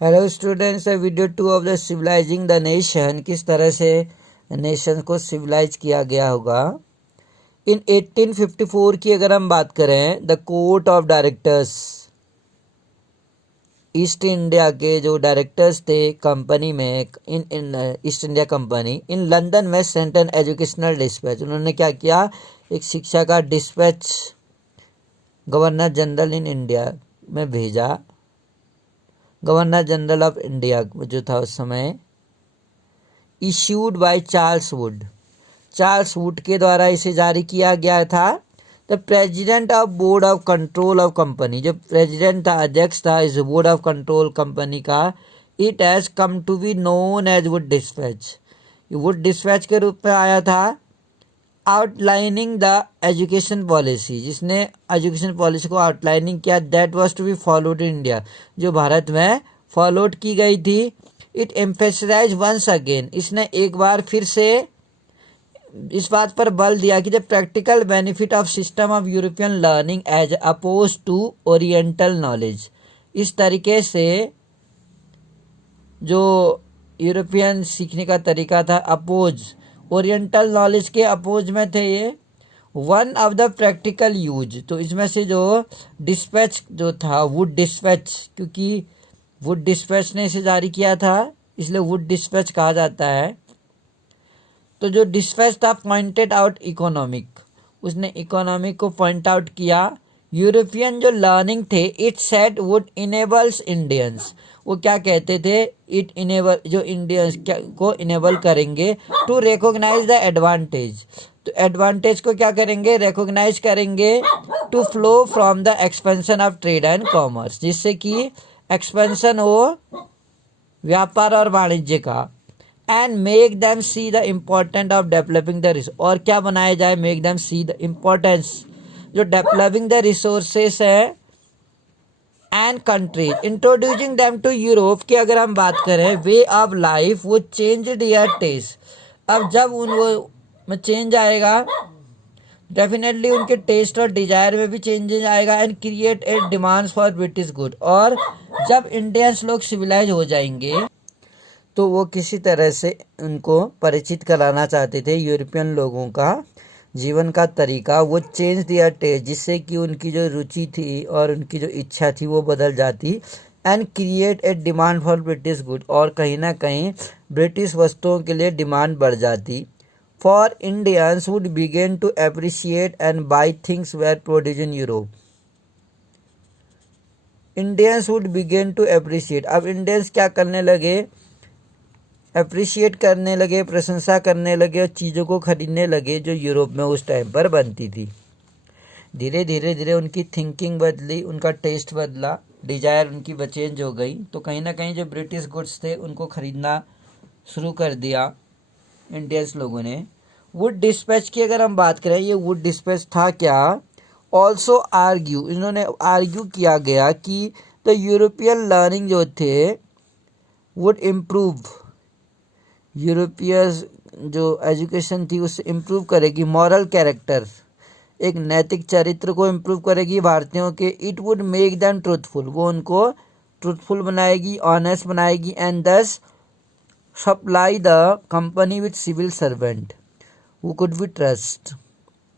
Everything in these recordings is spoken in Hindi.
Hello students, video 2 of the civilising the nation, किस तरह से नेशन को सिविलाइज किया गया होगा। इन 1854 की अगर हम बात करें, the Court of Directors, East India के जो डायरेक्टर्स थे कंपनी में, in East India Company in London में सेंट एन एजुकेशनल डिस्पैच, उन्होंने क्या किया, एक शिक्षा का dispatch governor general in India में भेजा। गवर्नर जनरल ऑफ इंडिया जो था उस समय, इश्यूड बाय चार्ल्स वुड के द्वारा इसे जारी किया गया था। The president of board of control of company, जो प्रेसिडेंट था, अध्यक्ष था इस बोर्ड ऑफ कंट्रोल कंपनी का, it has come to be known as Wood dispatch के रूप में आया था। आउटलाइनिंग द एजुकेशन पॉलिसी, जिसने एजुकेशन पॉलिसी को आउटलाइनिंग किया, that was to be followed in India, जो भारत में फॉलोड की गई थी। इट एम्फेसाइज वंस अगेन, इसने एक बार फिर से इस बात पर बल दिया कि the practical benefit of system of European learning as oppose to oriental knowledge. इस तरीके से जो यूरोपियन सीखने का तरीका था, अपोज ओरिएंटल नॉलेज के अपोज में थे ये। One of the practical use, तो इसमें से जो डिस्पैच जो था, वुड डिस्पैच, क्योंकि वुड डिस्पैच ने इसे जारी किया था इसलिए वुड डिस्पैच कहा जाता है। तो जो डिस्पैच था, पॉइंटेड आउट इकोनॉमिक, उसने इकोनॉमिक को पॉइंट आउट किया। यूरोपियन जो लर्निंग थे, it said would enables Indians, वो क्या कहते थे, इट इनेबल, जो इंडियंस को इनेबल करेंगे टू रिकॉग्नाइज द एडवांटेज, तो एडवांटेज को क्या करेंगे, रिकॉग्नाइज करेंगे। To flow from the expansion of trade and commerce, जिससे कि एक्सपेंशन हो व्यापार और वाणिज्य का। And make them see the important of developing the resource, और क्या बनाया जाए, make them see the importance, जो डेवलपिंग द रिसोर्सेस है and countries, introducing them to Europe की अगर हम बात करें, वे ऑफ लाइफ वो चेंज देयर टेस्ट। अब जब उन वो में चेंज आएगा, डेफिनेटली उनके टेस्ट और डिजायर में भी चेंजेस आएगा। And create a demands for British good, और जब इंडियंस लोग सिविलाइज हो जाएंगे तो वो किसी तरह से उनको परिचित कराना चाहते थे यूरोपियन लोगों का जीवन का तरीका। वो चेंज दिया टेस्ट, जिससे कि उनकी जो रुचि थी और उनकी जो इच्छा थी वो बदल जाती। And create a demand for British good, और कहीं ना कहीं ब्रिटिश वस्तुओं के लिए डिमांड बढ़ जाती। For Indians would begin to appreciate and buy things were produce in Europe. Indians would begin to appreciate, अब इंडियंस क्या करने लगे, अप्रिशिएट करने लगे, प्रशंसा करने लगे और चीज़ों को खरीदने लगे जो यूरोप में उस टाइम पर बनती थी। धीरे धीरे उनकी थिंकिंग बदली, उनका टेस्ट बदला, डिजायर उनकी चेंज हो गई। तो कहीं ना कहीं जो ब्रिटिश गुड्स थे उनको खरीदना शुरू कर दिया इंडियंस लोगों ने। वुड डिस्पैच की अगर हम बात करें, ये वुड डिस्पैच था क्या, ऑल्सो आर्ग्यू, इन्होंने आर्ग्यू किया गया कि द यूरोपियन लर्निंग जो थे वुड इम्प्रूव, यूरोपियन जो एजुकेशन थी उससे इम्प्रूव करेगी मॉरल कैरेक्टर, एक नैतिक चरित्र को इम्प्रूव करेगी भारतीयों के। It would make them truthful, वो उनको ट्रूथफुल बनाएगी, ऑनेस्ट बनाएगी। And thus supply the company with civil servant who could be trust,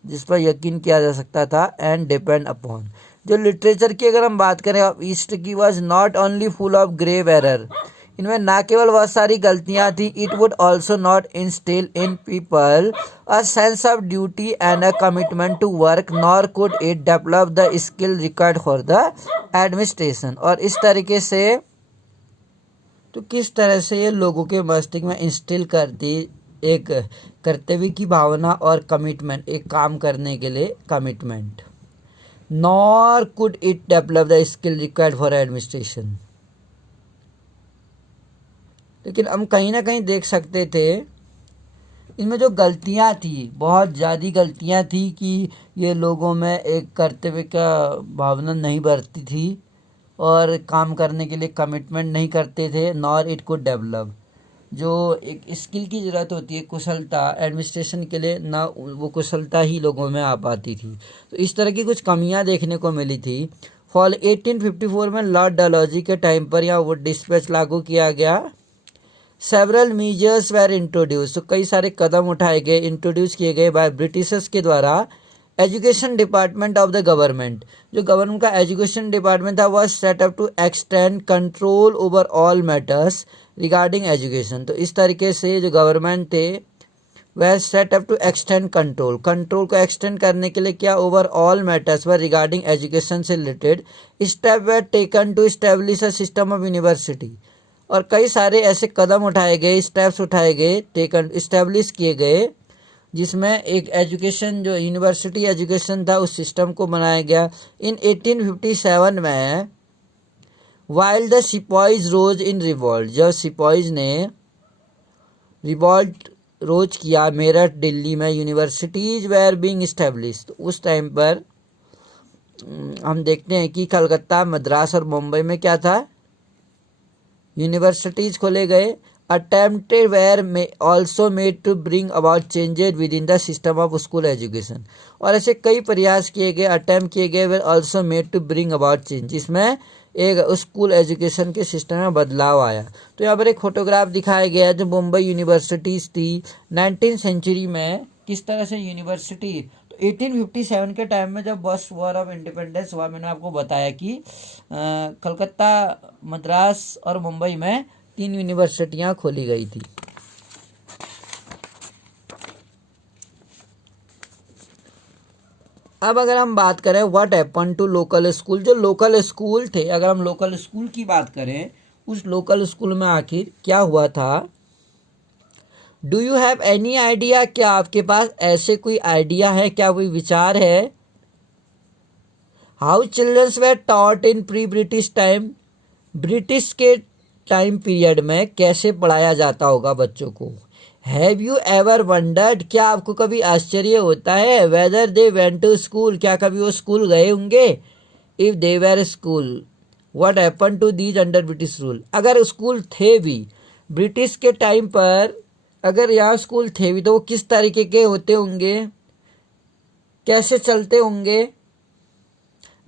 जिस पर यकीन किया जा सकता था। एंड डिपेंड अपॉन, जो लिटरेचर की अगर हम बात करें, ईस्ट की was not only full of grave error, इनमें ना केवल बहुत सारी गलतियां थी। It would also not instil in people a sense of duty and a commitment to work, nor could it develop the skill required for the administration. और इस तरीके से, तो किस तरह से ये लोगों के मस्तिष्क में इंस्टिल करती एक कर्तव्य की भावना और कमिटमेंट, एक काम करने के लिए commitment. Nor could it develop the skill required for administration. लेकिन हम कहीं ना कहीं देख सकते थे इनमें जो गलतियां थी, बहुत ज़्यादा गलतियां थी कि ये लोगों में एक कर्तव्य का भावना नहीं बढ़ती थी और काम करने के लिए कमिटमेंट नहीं करते थे। नॉर इट कुड डेवलप, जो एक स्किल की ज़रूरत होती है, कुशलता एडमिनिस्ट्रेशन के लिए, ना वो कुशलता ही लोगों में आ पाती थी। तो इस तरह की कुछ कमियां देखने को मिली थी। फॉल 1854 में लॉर्ड डलहौजी के टाइम पर यहाँ वो डिस्पैच लागू किया गया। सेवरल मीजर्स वेर इंट्रोड्यूस, तो कई सारे कदम उठाए गए, इंट्रोड्यूस किए गए बाय ब्रिटिशर्स के द्वारा। Education department of the government, जो गवर्नमेंट का एजुकेशन डिपार्टमेंट था वह setup to extend control over all matters regarding education. तो इस तरीके से जो गवर्नमेंट थे वह सेटअप टू एक्सटेंड कंट्रोल को एक्सटेंड करने के लिए क्या, ओवर ऑल मैटर्स व रिगार्डिंग एजुकेशन से related step were taken to establish a system of university. और कई सारे ऐसे कदम उठाए गए, स्टेप्स उठाए गए, टेकन इस्टेब्लिश किए गए, जिसमें एक एजुकेशन जो यूनिवर्सिटी एजुकेशन था उस सिस्टम को बनाया गया। इन 1857 में while the sepoys rose in revolt, जब सिपॉइज ने रिवॉल्ट रोज किया मेरठ दिल्ली में, यूनिवर्सिटीज वेर बीइंग इस्टेब्लिश, तो उस टाइम पर हम देखते हैं कि कलकत्ता, मद्रास और मुंबई में क्या था, यूनिवर्सिटीज खोले गए। अटेम्प्टेड वेयर में also made to bring about changes within the system of school education, और ऐसे कई प्रयास किए गए, अटेम्प्ट किए गए, were also made to bring about change, जिसमें एक स्कूल एजुकेशन के सिस्टम में बदलाव आया। तो यहाँ पर एक फोटोग्राफ दिखाया गया है जो मुंबई यूनिवर्सिटीज थी 19th सेंचुरी में, किस तरह से यूनिवर्सिटी। तो 1857 के टाइम में जब फर्स्ट वॉर ऑफ इंडिपेंडेंस हुआ, मैंने आपको बताया कि कलकत्ता, मद्रास और मुंबई में 3 यूनिवर्सिटियां खोली गई थी। अब अगर हम बात करें what happen to local school, जो लोकल स्कूल थे, अगर हम लोकल स्कूल की बात करें, उस लोकल स्कूल में आखिर क्या हुआ था। Do you have any idea, क्या आपके पास ऐसे कोई आइडिया है, क्या कोई विचार है। How childrens were taught in pre British time, British के टाइम पीरियड में कैसे पढ़ाया जाता होगा बच्चों को। हैव यू एवर वंडर्ड, क्या आपको कभी आश्चर्य होता है, whether they went to school, क्या कभी वो स्कूल गए होंगे। If they were school what happen to these under British rule, अगर स्कूल थे भी ब्रिटिश के टाइम पर, अगर यहाँ स्कूल थे भी तो वो किस तरीके के होते होंगे, कैसे चलते होंगे।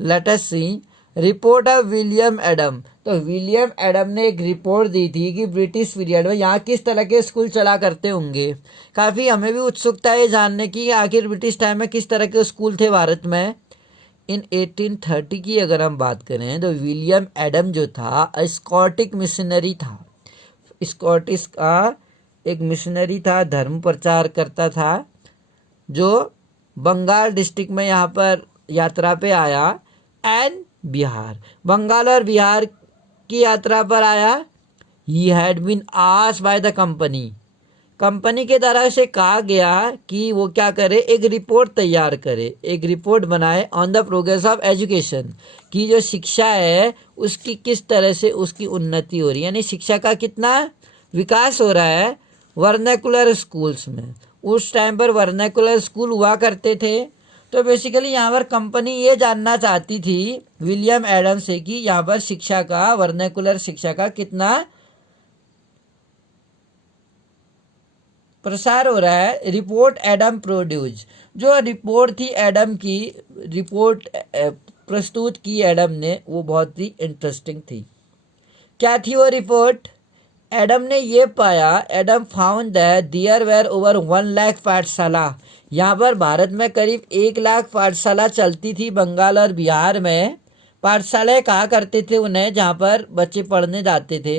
Let us see report of William Adam, तो विलियम एडम ने एक रिपोर्ट दी थी कि ब्रिटिश पीरियड में यहाँ किस तरह के स्कूल चला करते होंगे। काफ़ी हमें भी उत्सुकता है जानने की आखिर ब्रिटिश टाइम में किस तरह के स्कूल थे भारत में। इन 1830 की अगर हम बात करें तो विलियम एडम जो था स्कॉटिश मिशनरी था, स्कॉटिश का एक मिशनरी था, धर्म प्रचार करता था, जो बंगाल डिस्ट्रिक्ट में यहाँ पर यात्रा पे आया। एंड बिहार, बंगाल और बिहार की यात्रा पर आया। He had been asked by the company के द्वारा उसे कहा गया कि वो क्या करे, एक रिपोर्ट तैयार करे, एक रिपोर्ट बनाए on the progress of education, की जो शिक्षा है उसकी किस तरह से उसकी उन्नति हो रही है, यानी शिक्षा का कितना विकास हो रहा है वर्नाकुलर स्कूल्स में। उस टाइम पर वर्नाकुलर स्कूल हुआ करते थे। तो बेसिकली यहाँ पर कंपनी ये जानना चाहती थी विलियम एडम से कि यहाँ पर शिक्षा का, वर्नाकुलर शिक्षा का कितना प्रसार हो रहा है। रिपोर्ट एडम प्रोड्यूस, जो रिपोर्ट थी एडम की, रिपोर्ट प्रस्तुत की एडम ने, वो बहुत ही इंटरेस्टिंग थी। क्या थी वो रिपोर्ट। एडम ने ये पाया, Adam found that there were over 1 lakh pathshala, यहाँ पर भारत में करीब 1 लाख पाठशाला चलती थी। बंगाल और बिहार में पाठशालाएं कहा करते थे उन्हें, जहाँ पर बच्चे पढ़ने जाते थे।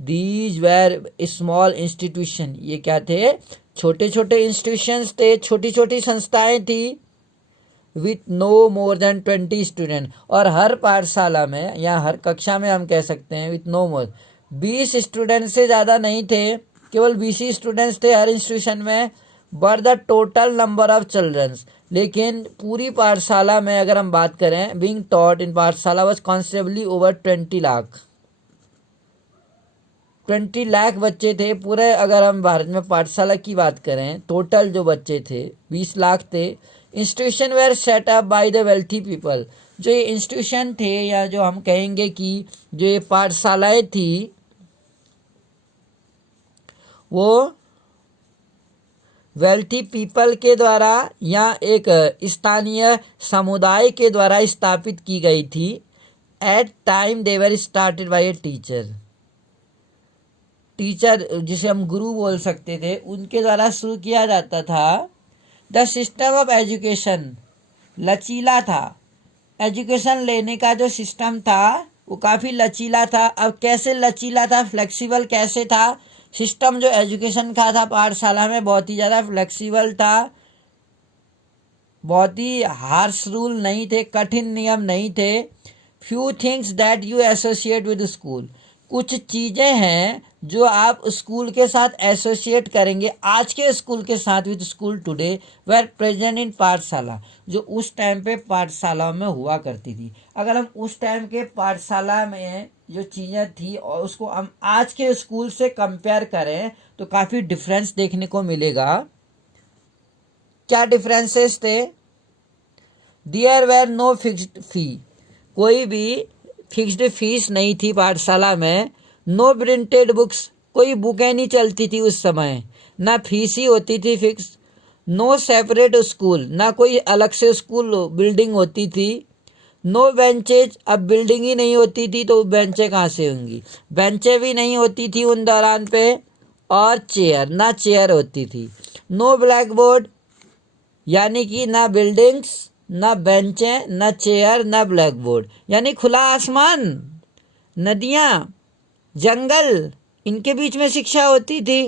दीज वेर स्मॉल इंस्टीट्यूशन, ये क्या थे, छोटे छोटे इंस्टीट्यूशंस थे, छोटी छोटी संस्थाएं थी। With no more than 20 student, और हर पाठशाला में या हर कक्षा में हम कह सकते हैं विथ नो मोर 20 स्टूडेंट से ज़्यादा नहीं थे, केवल 20 ही स्टूडेंट्स थे हर इंस्टीट्यूशन में। But the total number of childrens, लेकिन पूरी पाठशाला में अगर हम बात करें, बीइंग टॉट इन पाठशाला वाज कॉन्स्टेबली ओवर 20 लाख, 20 लाख बच्चे थे पूरे। अगर हम भारत में पाठशाला की बात करें, टोटल जो बच्चे थे 20 लाख थे। Institution were set up by the wealthy people, जो ये इंस्टीट्यूशन थे या जो हम कहेंगे कि जो ये पाठशालाएं थी वो वेल्थी पीपल के द्वारा या एक स्थानीय समुदाय के द्वारा स्थापित की गई थी। At time they were started by a teacher. Teacher जिसे हम गुरु बोल सकते थे, उनके द्वारा शुरू किया जाता था। द सिस्टम ऑफ एजुकेशन लचीला था। एजुकेशन लेने का जो सिस्टम था वो काफ़ी लचीला था। अब कैसे लचीला था, फ्लेक्सिबल कैसे था सिस्टम? जो एजुकेशन का था पाठशाला में, बहुत ही ज़्यादा फ्लेक्सिबल था, बहुत ही हार्श रूल नहीं थे, कठिन नियम नहीं थे। Few things that you associate with school, कुछ चीज़ें हैं जो आप स्कूल के साथ एसोसिएट करेंगे, आज के स्कूल के साथ, with school today were present in pathshala, जो उस टाइम पे पाठशालाओं में हुआ करती थी। अगर हम उस टाइम के पाठशाला में जो चीज़ें थी और उसको हम आज के स्कूल से कंपेयर करें तो काफ़ी डिफरेंस देखने को मिलेगा। क्या डिफरेंसेस थे? देयर वेर नो फिक्स्ड फी, कोई भी फिक्स्ड फीस नहीं थी पाठशाला में। नो प्रिंटेड बुक्स, कोई बुकें नहीं चलती थी उस समय, ना फीस ही होती थी फिक्स। नो सेपरेट स्कूल, ना कोई अलग से स्कूल बिल्डिंग होती थी। नो बेंचेज, अब बिल्डिंग ही नहीं होती थी तो बेंचें कहाँ से होंगी, बेंचें भी नहीं होती थी उन दौरान पे। और चेयर, ना चेयर होती थी। नो ब्लैक बोर्ड, यानी कि ना बिल्डिंग्स, ना बेंचें, ना चेयर, ना ब्लैक बोर्ड, यानी खुला आसमान, नदियाँ, जंगल, इनके बीच में शिक्षा होती थी,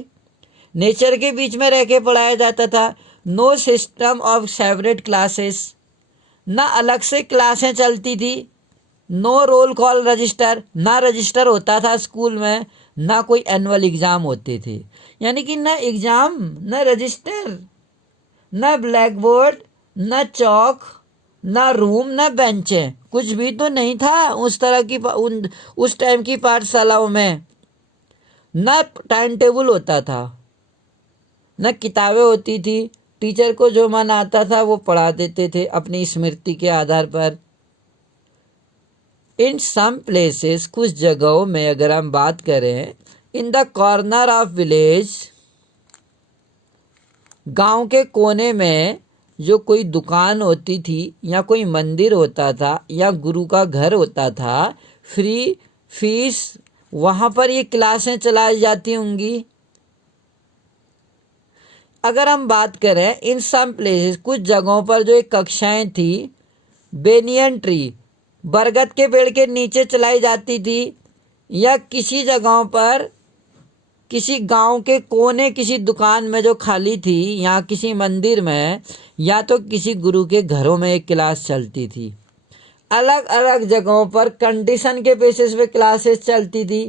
नेचर के बीच में रह के पढ़ाया जाता था। No system of separate classes, ना अलग से क्लासें चलती थी। नो रोल कॉल रजिस्टर, ना रजिस्टर होता था स्कूल में, ना कोई एनुअल एग्ज़ाम होते थे, यानी कि ना एग्ज़ाम, ना रजिस्टर, ना ब्लैक बोर्ड, ना चौक, ना रूम, ना बेंचें, कुछ भी तो नहीं था उस तरह की उस टाइम की पाठशालाओं में। ना टाइम टेबल होता था, ना किताबें होती थी। टीचर को जो मन आता था वो पढ़ा देते थे अपनी स्मृति के आधार पर। इन सम प्लेसेस, कुछ जगहों में अगर हम बात करें, इन द कॉर्नर ऑफ विलेज, गांव के कोने में जो कोई दुकान होती थी या कोई मंदिर होता था या गुरु का घर होता था, फ्री फीस, वहाँ पर ये क्लासें चलाई जाती होंगी। अगर हम बात करें इन सम प्लेसेस, कुछ जगहों पर जो एक कक्षाएं थी, बेनियन ट्री, बरगद के पेड़ के नीचे चलाई जाती थी, या किसी जगहों पर किसी गांव के कोने किसी दुकान में जो खाली थी, या किसी मंदिर में, या तो किसी गुरु के घरों में एक क्लास चलती थी। अलग अलग जगहों पर कंडीशन के बेसिस पे क्लासेस चलती थी।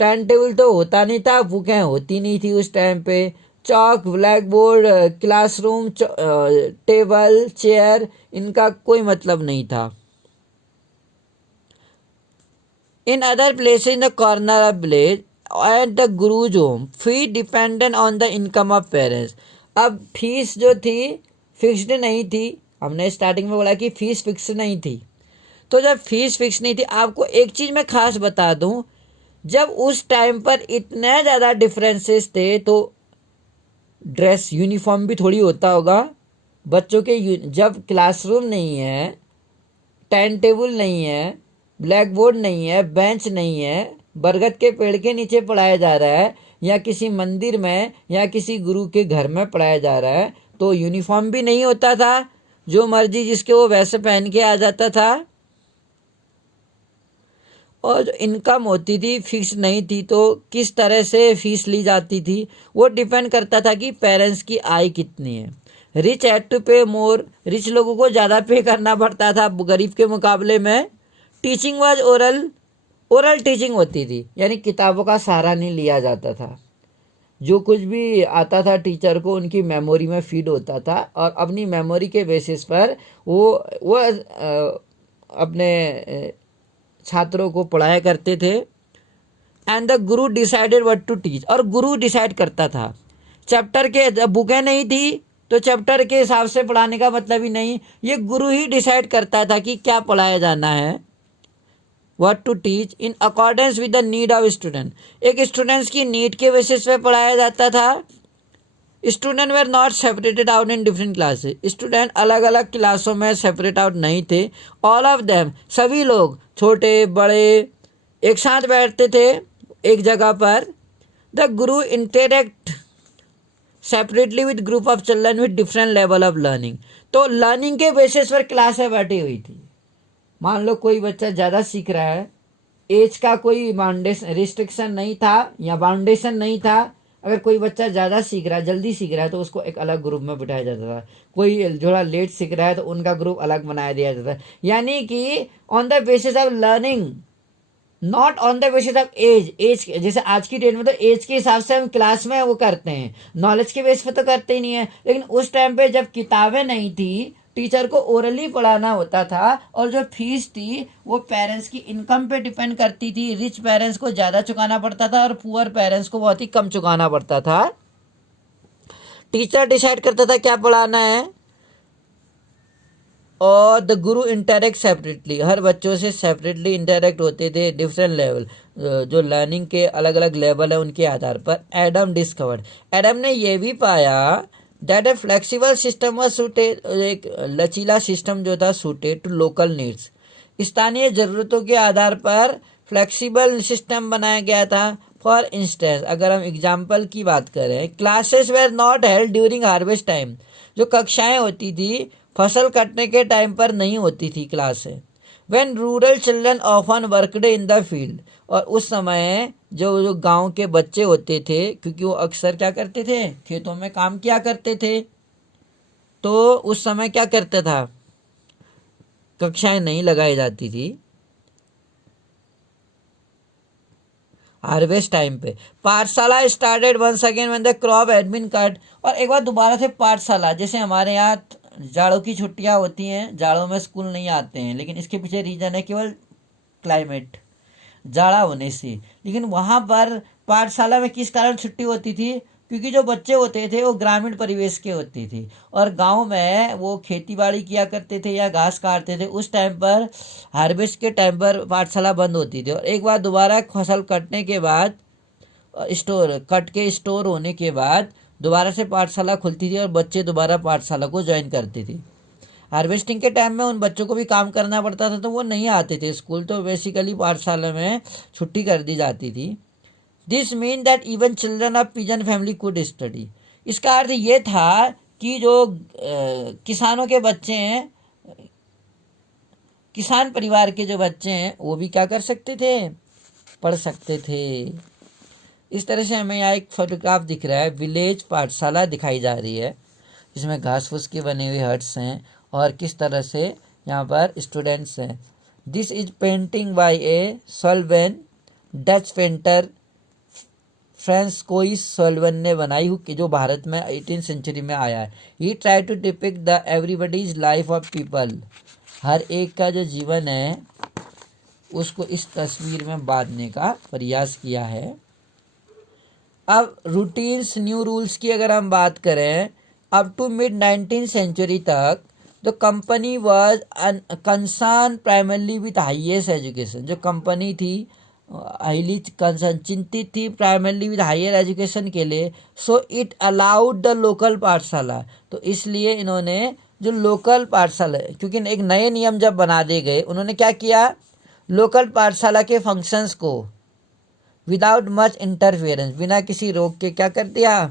टाइम टेबल तो होता नहीं था, बुकें होती नहीं थी उस टाइम पे। Chalk, black board, classroom, table, chair, इनका कोई मतलब नहीं था। In other places in the corner of village at the guru's home, fee dependent on the income of parents. अब फीस जो थी फिक्स्ड नहीं थी, हमने स्टार्टिंग में बोला कि फीस फिक्स नहीं थी। तो जब फीस फिक्स नहीं थी, आपको एक चीज़ मैं खास बता दूं, जब उस टाइम पर इतने ज़्यादा डिफरेंसेस थे तो ड्रेस यूनिफॉर्म भी थोड़ी होता होगा बच्चों के। जब क्लासरूम नहीं है, टाइम टेबल नहीं है, ब्लैक बोर्ड नहीं है, बेंच नहीं है, बरगद के पेड़ के नीचे पढ़ाया जा रहा है, या किसी मंदिर में या किसी गुरु के घर में पढ़ाया जा रहा है, तो यूनिफॉर्म भी नहीं होता था, जो मर्जी जिसके वो वैसे पहन के आ जाता था। और जो इनकम होती थी फिक्स नहीं थी, तो किस तरह से फीस ली जाती थी वो डिपेंड करता था कि पेरेंट्स की आय कितनी है। रिच हैड टू पे मोर, रिच लोगों को ज़्यादा पे करना पड़ता था गरीब के मुकाबले में। Teaching was oral, oral teaching होती थी, यानी किताबों का सहारा नहीं लिया जाता था। जो कुछ भी आता था टीचर को उनकी मेमोरी में फीड होता था, और अपनी मेमोरी के बेसिस पर वो अपने छात्रों को पढ़ाया करते थे। And the Guru decided what to teach, और गुरु डिसाइड करता था। चैप्टर के, जब बुकें नहीं थी तो चैप्टर के हिसाब से पढ़ाने का मतलब ही नहीं, ये गुरु ही डिसाइड करता था कि क्या पढ़ाया जाना है। What to teach in accordance with the need of student, एक स्टूडेंट्स की नीड के बेसिस पे पढ़ाया जाता था। Student were not separated out in different classes, student अलग अलग क्लासों में सेपरेट आउट नहीं थे। ऑल ऑफ देम, सभी लोग छोटे बड़े एक साथ बैठते थे एक जगह पर। The Guru interact separately with group of children with different level of learning. तो लर्निंग के बेसिस पर क्लासें बैठी हुई थी। मान लो कोई बच्चा ज़्यादा सीख रहा है, एज का कोई बाउंडेशन रिस्ट्रिक्शन नहीं था या बाउंडेशन नहीं था। अगर कोई बच्चा ज़्यादा सीख रहा है, जल्दी सीख रहा है, तो उसको एक अलग ग्रुप में बिठाया जाता था। कोई थोड़ा लेट सीख रहा है तो उनका ग्रुप अलग बनाया दिया जाता था। यानी कि on the basis of learning, not on the basis of age. Age जैसे आज की डेट में तो एज के हिसाब से हम क्लास में वो करते हैं, नॉलेज के बेस पे तो करते ही नहीं है। लेकिन उस टाइम पे जब किताबें नहीं थी, टीचर को ओरली पढ़ाना होता था, और जो फीस थी वो पेरेंट्स की इनकम पे डिपेंड करती थी। रिच पेरेंट्स को ज़्यादा चुकाना पड़ता था और पुअर पेरेंट्स को बहुत ही कम चुकाना पड़ता था। टीचर डिसाइड करता था क्या पढ़ाना है, और द गुरु इंटरेक्ट सेपरेटली, हर बच्चों से सेपरेटली इंटरेक्ट होते थे। डिफरेंट लेवल, जो लर्निंग के अलग अलग लेवल है उनके आधार पर। एडम डिस्कवर्ड, एडम ने यह भी पाया that A flexible system was suited, एक लचीला सिस्टम जो था सूटेड टू लोकल नीड्स, स्थानीय ज़रूरतों के आधार पर फ्लेक्सिबल सिस्टम बनाया गया था। फॉर इंस्टेंस, अगर हम एग्जाम्पल की बात करें, classes were not held during harvest time, जो कक्षाएं होती थी फसल कटने के टाइम पर नहीं होती थी क्लासें। When rural children often worked in the field, और उस समय जो गांव के बच्चे होते थे, क्योंकि वो अक्सर क्या करते थे, खेतों में काम किया करते थे, तो उस समय क्या करता था, कक्षाएं नहीं लगाई जाती थी हार्वेस्ट टाइम पे। Pathshala started once again when the crop had been cut, और एक बार दोबारा से पाठशाला, जैसे हमारे यहाँ जाड़ों की छुट्टियां होती हैं, जाड़ों में स्कूल नहीं आते हैं, लेकिन इसके पीछे रीज़न है केवल क्लाइमेट, जाड़ा होने से। लेकिन वहाँ पर पाठशाला में किस कारण छुट्टी होती थी, क्योंकि जो बच्चे होते थे वो ग्रामीण परिवेश के होते थे, और गांव में वो खेती बाड़ी किया करते थे या घास काटते थे। उस टाइम पर हार्वेस्ट के टाइम पर पाठशाला बंद होती थी, और एक बार दोबारा फसल कटने के बाद स्टोर होने के बाद दोबारा से पाठशाला खुलती थी, और बच्चे दोबारा पाठशाला को ज्वाइन करते थे। हार्वेस्टिंग के टाइम में उन बच्चों को भी काम करना पड़ता था, तो वो नहीं आते थे स्कूल, तो बेसिकली पाठशाला में छुट्टी कर दी जाती थी। This mean that even children of pigeon family could study, इसका अर्थ ये था कि जो किसानों के बच्चे हैं, किसान परिवार के जो बच्चे हैं, वो भी क्या कर सकते थे, पढ़ सकते थे। इस तरह से हमें यहाँ एक फोटोग्राफ दिख रहा है, विलेज पाठशाला दिखाई जा रही है, जिसमें घास फूस के बने हुए हट्स हैं, और किस तरह से यहाँ पर स्टूडेंट्स हैं। This is painting by a Solvyns, Dutch painter François Solvyns ने बनाई हुई, कि जो भारत में 18th सेंचुरी में आया है। He try to depict the everybody's life of people, हर एक का जो जीवन है उसको इस तस्वीर में बांधने का प्रयास किया है। अब रूटीन्स न्यू रूल्स की अगर हम बात करें, up to mid 19th century तक the company was concern primarily with highest education, जो कंपनी थी हाईली कंसर्न, चिंतित थी प्राइमरली विथ हायर एजुकेशन के लिए। So it allowed the local pathshala, तो इसलिए इन्होंने जो लोकल पाठशाला, क्योंकि एक नए नियम जब बना दिए गए, उन्होंने क्या किया, लोकल पाठशाला के फंक्शंस को विदाउट मच इंटरफेरेंस, बिना किसी रोक के क्या कर दिया,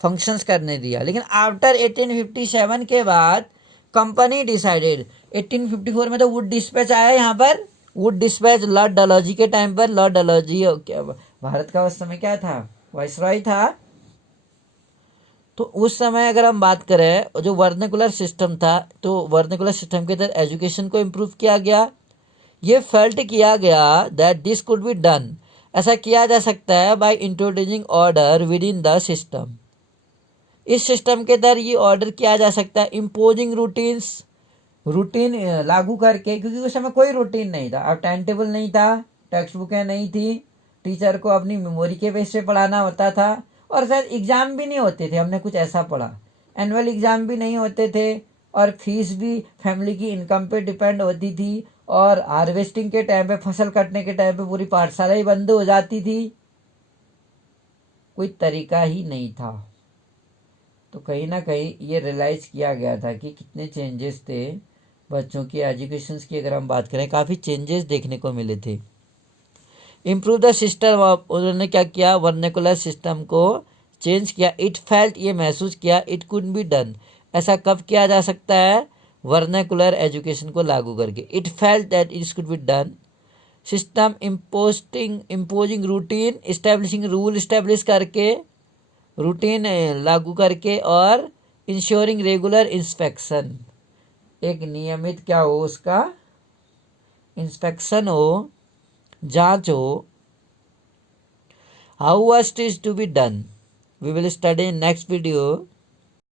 फंक्शंस करने दिया। लेकिन आफ्टर 1857 के बाद कंपनी डिसाइडेड, 1854 में तो वुड डिस्पैच आया यहाँ पर, वुड डिस्पैच लॉर्ड डलहौजी के टाइम पर। लॉर्ड डलहौजी भारत का उस समय क्या था, वाइसरॉय था। तो उस समय अगर हम बात करें, जो वर्नाकुलर सिस्टम था, तो वर्नाकुलर सिस्टम के तहत एजुकेशन को इम्प्रूव किया गया। ये फेल्ट किया गया that this could be done, ऐसा किया जा सकता है by introducing order with in the system, इस सिस्टम के तहत ये ऑर्डर किया जा सकता है। इम्पोजिंग रूटीन्स, रूटीन लागू करके, क्योंकि उस समय कोई रूटीन नहीं था, अब टाइम टेबल नहीं था, टेक्स्ट बुकें नहीं थी, टीचर को अपनी मेमोरी के बेस पे पढ़ाना होता था, और शायद एग्ज़ाम भी नहीं होते थे, हमने कुछ ऐसा पढ़ा, एनुअल एग्ज़ाम भी नहीं होते थे, और फीस भी फैमिली की इनकम पे डिपेंड होती थी, और हार्वेस्टिंग के टाइम पे, फसल कटने के टाइम पे पूरी पाठशाला ही बंद हो जाती थी। कोई तरीका ही नहीं था। तो कहीं ना कहीं ये रियलाइज़ किया गया था कि कितने चेंजेस थे बच्चों की एजुकेशंस की। अगर हम बात करें काफ़ी चेंजेस देखने को मिले थे। इम्प्रूव द सिस्टम, उन्होंने क्या किया, वर्नाकुलर सिस्टम को चेंज किया। इट फेल्ट, ये महसूस किया, इट कुड बी डन, ऐसा कब किया जा सकता है, वर्नाकुलर एजुकेशन को लागू करके। It felt that it could be done. System imposing routine, establishing rule establish करके, रूटीन लागू करके, और इंश्योरिंग रेगुलर इंस्पेक्शन, एक नियमित क्या हो उसका इंस्पेक्शन हो, जांच हो। How was is to be done, we will study in next video.